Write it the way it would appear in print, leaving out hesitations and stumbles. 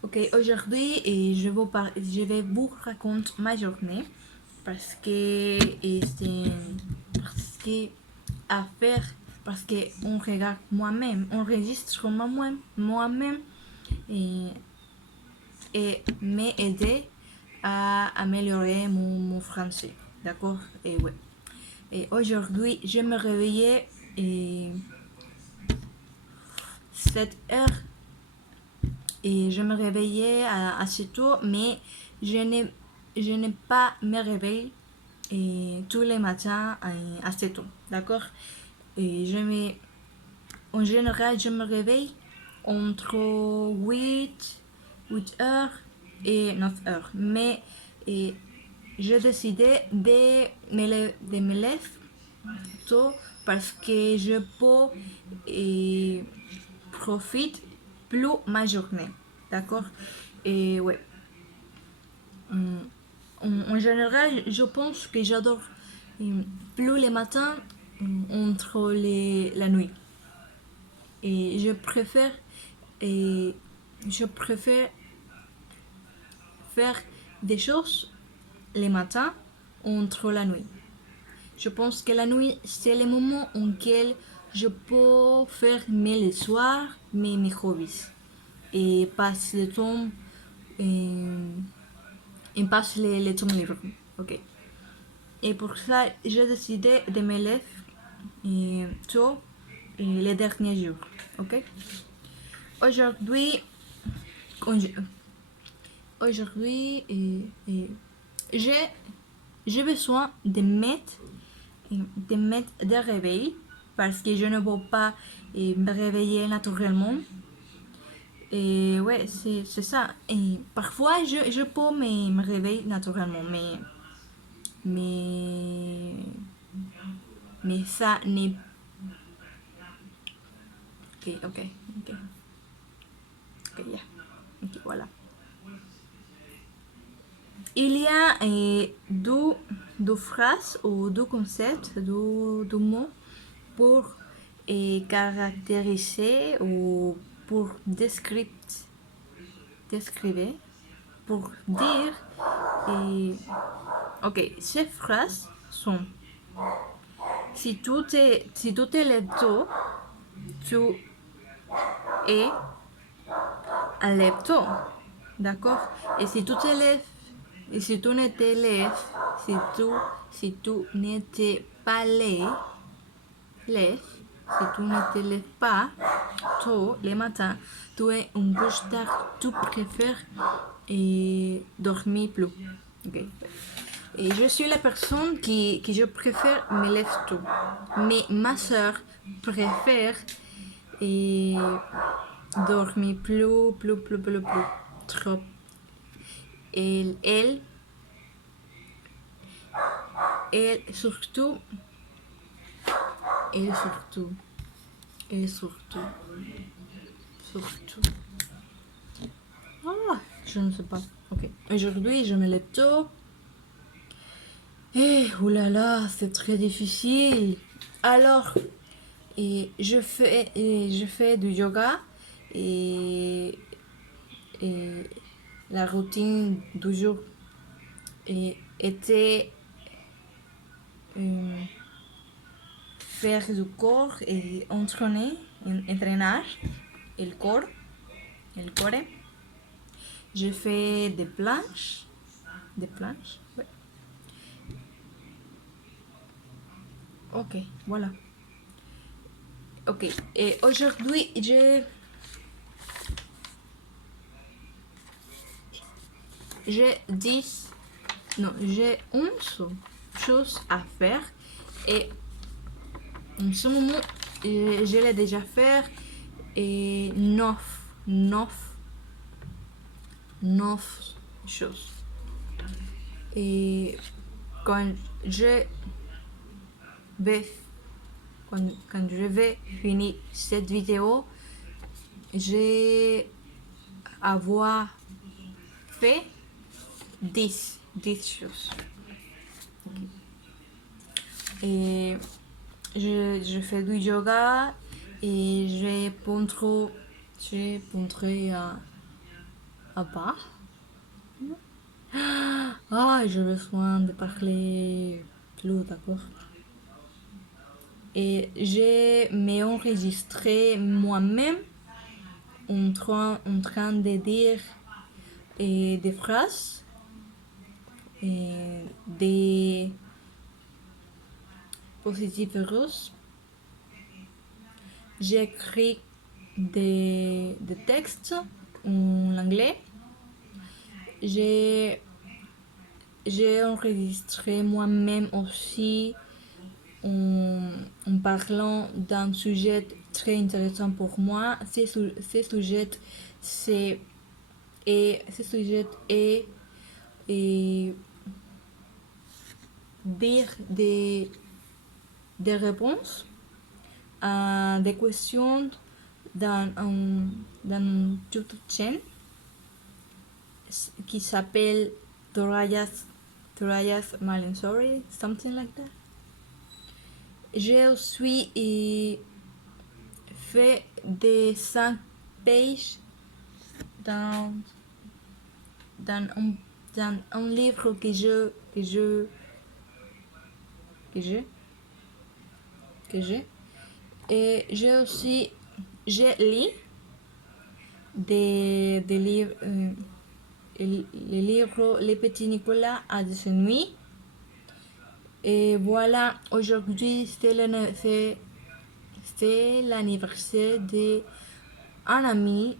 Ok, aujourd'hui je vais vous raconter ma journée parce que parce que à faire parce que on regarde moi-même, on enregistre moi-même et, et m'aider à améliorer mon français. D'accord? Et ouais. Et aujourd'hui, je me réveillais et 7 heures et je me réveillais assez tôt, mais je n'ai pas me réveillé et tous les matins assez tôt, d'accord. Et en général, je me réveille entre 8 heures et 9 heures, mais et j'ai décidé de me lever tôt parce que je peux et profite plus ma journée, d'accord. Et ouais. En général, je pense que j'adore plus les matins entre la nuit. Et et je préfère faire des choses les matins entre la nuit. Je pense que la nuit, c'est le moment en lequel je peux faire mes soirs, mes hobbies. Et passer le temps, et, et passer les temps libres. Ok. Et pour ça, j'ai décidé de me lever tôt les derniers jours. Ok. Aujourd'hui, aujourd'hui, j'ai j'ai besoin de mettre des réveils parce que je ne peux pas me réveiller naturellement. Et ouais, c'est ça. Et parfois, je peux me réveiller naturellement, mais, mais ça n'est. Ok, ok, ok. Ok, yeah. Ok, voilà. Il y a deux phrases ou deux concepts, deux mots pour caractériser ou pour décrire, pour dire. Et, ok, ces phrases sont si tout est lepto, tu es un lepto. D'accord. Et si tu te lèves, et si tu ne te lèves, si tu n'étais pas lève, si tu ne te lèves pas tôt le matin, tu es un bouche tard, tu préfères dormir plus. Ok. Et je suis la personne qui je préfère me lever tôt. Mais ma soeur préfère et dormir plus, trop. Et elle surtout, elle surtout, elle surtout, surtout. Ah, je ne sais pas. Ok. Aujourd'hui, je me lève tôt. Et oulala, c'est très difficile. Alors, je fais du yoga et, et la routine du jour était faire du corps et entraîner le corps, le corps. Je fais des planches. Ouais. Ok, voilà. Ok, et aujourd'hui j'ai 10, non, j'ai 11 choses à faire et en ce moment je l'ai déjà fait et 9 choses. Et quand je vais, quand je vais finir cette vidéo, j'ai avoir fait 10 choses. Et je fais du yoga et j'ai montré bas. Ah, j'ai besoin de parler plus, d'accord. Et j'ai m'enregistré moi-même en train de dire des phrases, des positifs heureux. J'ai écrit des textes en anglais. J'ai enregistré moi-même aussi en parlant d'un sujet très intéressant pour moi. Ce sujet, c'est et dire des réponses à des questions dans YouTube chaîne qui s'appelle Toraya's Malin Story, something like that. J'ai aussi fait des 5 pages dans, dans, un, dans un livre que j'ai. Et j'ai lu des livres, les livres Les Petits Nicolas à de nuit. Et voilà, aujourd'hui c'est l'anniversaire d'un ami